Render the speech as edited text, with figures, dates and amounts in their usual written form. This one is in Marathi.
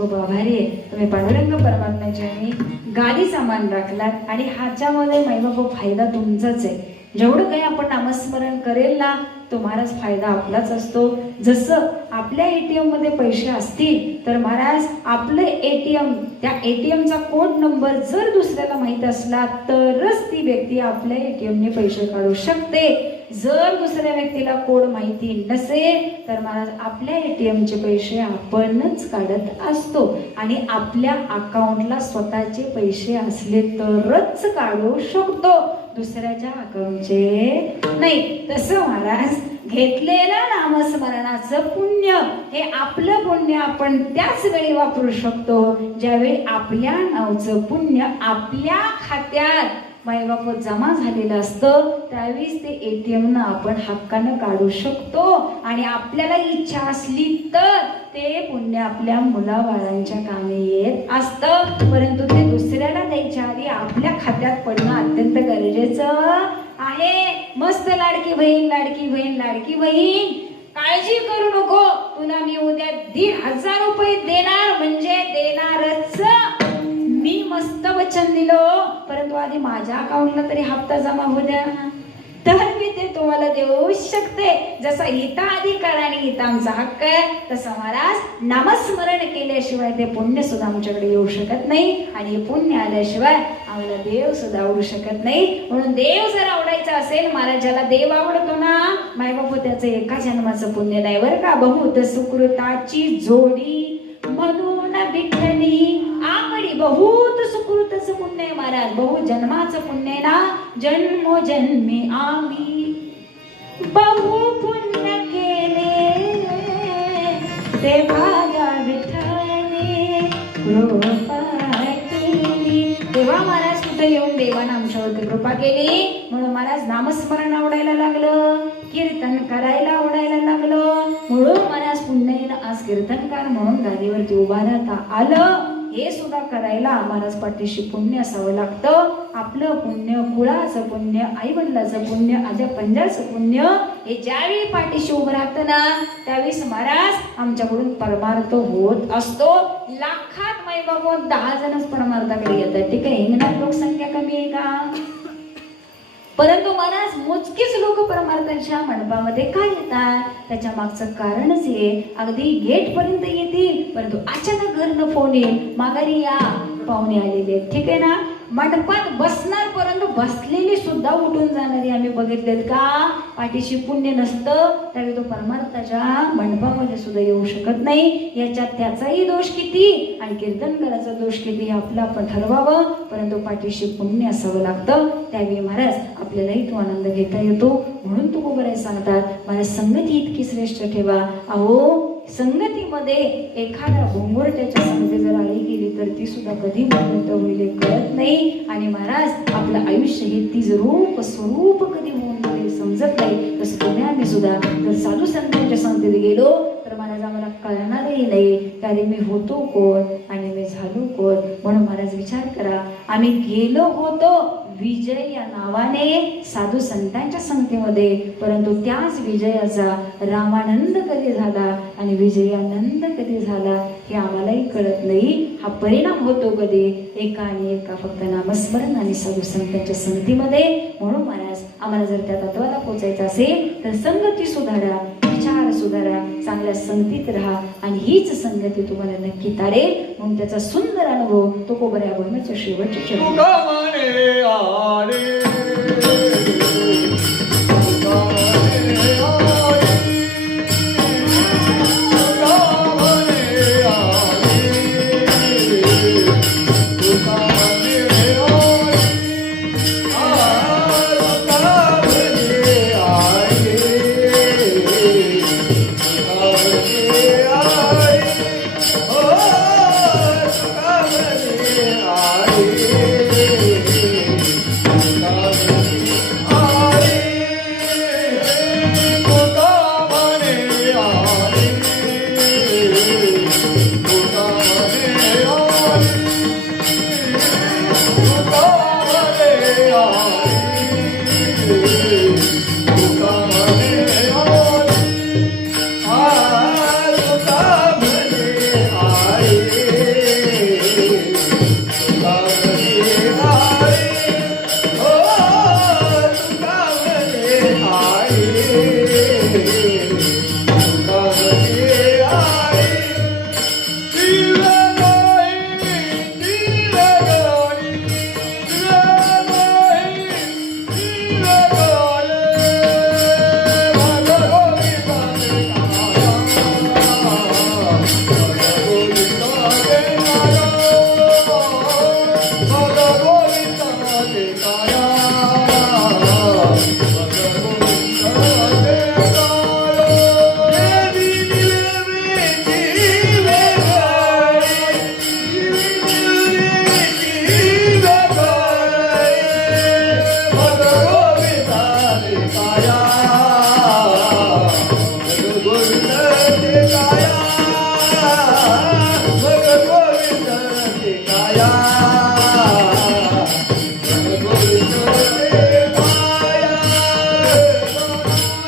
खूप आभारी आहे. तुम्ही पांडुरंग परमात्म्याचे आणि गादीचा मान राखलात आणि ह्याच्यामध्ये महिमा फायदा तुमचाच आहे. जेवढं काही आपण नामस्मरण करेल ना तो महाराज फायदा आपलाच असतो. जसं आपल्या ATM मध्ये पैसे असतील तर महाराज आपलं ATM त्या ATMचा कोड नंबर जर दुसऱ्याला माहीत असला तरच ती व्यक्ती आपल्या ATMने पैसे काढू शकते. जर दुसऱ्या व्यक्तीला कोड माहिती नसेल तर महाराज आपल्या ATMचे पैसे आपणच काढत असतो आणि आपल्या अकाउंटला स्वतःचे पैसे असले तरच काढू शकतो, दुसऱ्याच्या अकाउंटचे नाही. तसं महाराज घेतलेलं नामस्मरणाचं पुण्य हे आपलं पुण्य आपण त्याच वेळी वापरू शकतो ज्यावेळी आपल्या नावाचं पुण्य आपल्या खात्यात मायबाप जमा झालेलं असतं. त्यावेळीच ते ATM आपण हक्कानं काढू शकतो आणि आपल्याला इच्छा असली तर ते पुण्य आपल्या मुलाबाळांच्या कामी येत असतं. परंतु ते दुसऱ्याला द्यायच्या आधी आपल्या खात्यात पडणं अत्यंत गरजेचं आहे. मस्त लाडकी बहीण लाडकी बहीण लाडकी बहीण, काळजी करू नको, तुला मी उद्या 1,500 रुपये देणार म्हणजे देणारच. मी मस्त वचन दिलं, परंतु आधी माझ्या अकाउंटला तरी हप्ता जमा होऊ द्या, तर मी ते तुम्हाला देऊ शकते. जसा हिताधिकार आणि हिता आमचा हक्क आहे तसं महाराज नामस्मरण केल्याशिवाय ते पुण्य सुद्धा आमच्याकडे येऊ शकत नाही आणि हे पुण्य आल्याशिवाय आम्हाला देव सुद्धा आवडू शकत नाही. म्हणून देव जर आवडायचा असेल, महाराज ज्याला देव आवडतो ना मायबापू त्याचं एका जन्माचं पुण्य नाही बरं का. बहुत सुकृताची जोडी म्हणून विठ्ठली आवडी, बहुत सुकृतचं पुण्य आहे महाराज, बहु जन्माचं पुण्य आहे ना. जन्मोजन्मी आम्ही बहु पुण्य केले ते भाग्या विठ्ठली कृपा केली. तेव्हा महाराज कुठे येऊन देवानं आमच्यावरती कृपा केली. म्हणून महाराज नामस्मरण आवडायला लागलं, कीर्तन करायला आवडायला लागलं. म्हणून महाराज पुन्हा आज कीर्तनकार म्हणून गादीवरती उभा राहता आलं. हे सुद्धा करायला महाराज पाठीशी पुण्य असावं लागतं. आपलं पुण्य, कुळाचं पुण्य, आई वडिलाचं पुण्य, आद्या पंजाचं पुण्य हे ज्यावेळी पाठीशी उभं राहतं ना त्यावेळेस महाराज आमच्याकडून परमार्थ होत असतो. लाखात माई बाबा 10 जणच परमार्थाकडे येतात, ठीक आहे. हिंगणात लोकसंख्या कमी आहे का? परंतु महाराज मोजकेच लोक परमार्थांच्या मंडपामध्ये काय येतात, त्याच्या मागचं कारणच हे. अगदी गेट पर्यंत येतील परंतु अचानक घरनं फोन येईल, माघारी या पाहुणे आलेले आहेत, ठीक आहे ना. मंडपात बसणार परंतु बसलेली सुद्धा उठून जाणारी आम्ही बघितलेत का. पाठीशी पुण्य नसतं त्यावेळी तो परमार्थाच्या मंडपामध्ये सुद्धा येऊ शकत नाही. याच्यात त्याचाही दोष किती आणि कीर्तनकाराचा दोष किती हे आपलं आपण ठरवावं. परंतु पाठीशी पुण्य असावं लागतं. त्यावेळी महाराज आपल्यालाही तो आनंद घेता येतो. म्हणून तू बरे सांगतात महाराज संगती इतकी श्रेष्ठ ठेवा. अहो संगतीमध्ये एखाद्या भोंगरट्याच्या संगती जर आली गेली तर ती सुद्धा कधी मोठं होईल कळत नाही. आणि महाराज आपलं आयुष्य हे तीच रूप स्वरूप कधी होऊन जाईल समजत नाही. तसं तुम्ही आम्ही सुद्धा जर साधू संतांच्या संगतीत गेलो तर महाराज आम्हाला कळणारही नाही त्याने मी होतो कोण आणि मी झालो कोण. म्हणून महाराज विचार करा, आम्ही गेलो होतो विजय या नावाने साधू संतांच्या संगतीमध्ये, परंतु त्याच विजयाचा रामानंद कधी झाला आणि विजयानंद कधी झाला हे आम्हालाही कळत नाही. हा परिणाम होतो कधी एका आणि एका फक्त नामस्मरण आणि साधू संतांच्या संगतीमध्ये. म्हणून महाराज आम्हाला जर त्या तत्वाला पोचायचं असेल तर संगती सुधारा, विचार सुधारा, चांगल्या संगतीत राहा आणि हीच संगती तुम्हाला नक्की तारेल. म्हणून त्याचा सुंदर अनुभव तो कोबऱ्या भूमीच्या शेवटच्या चरणी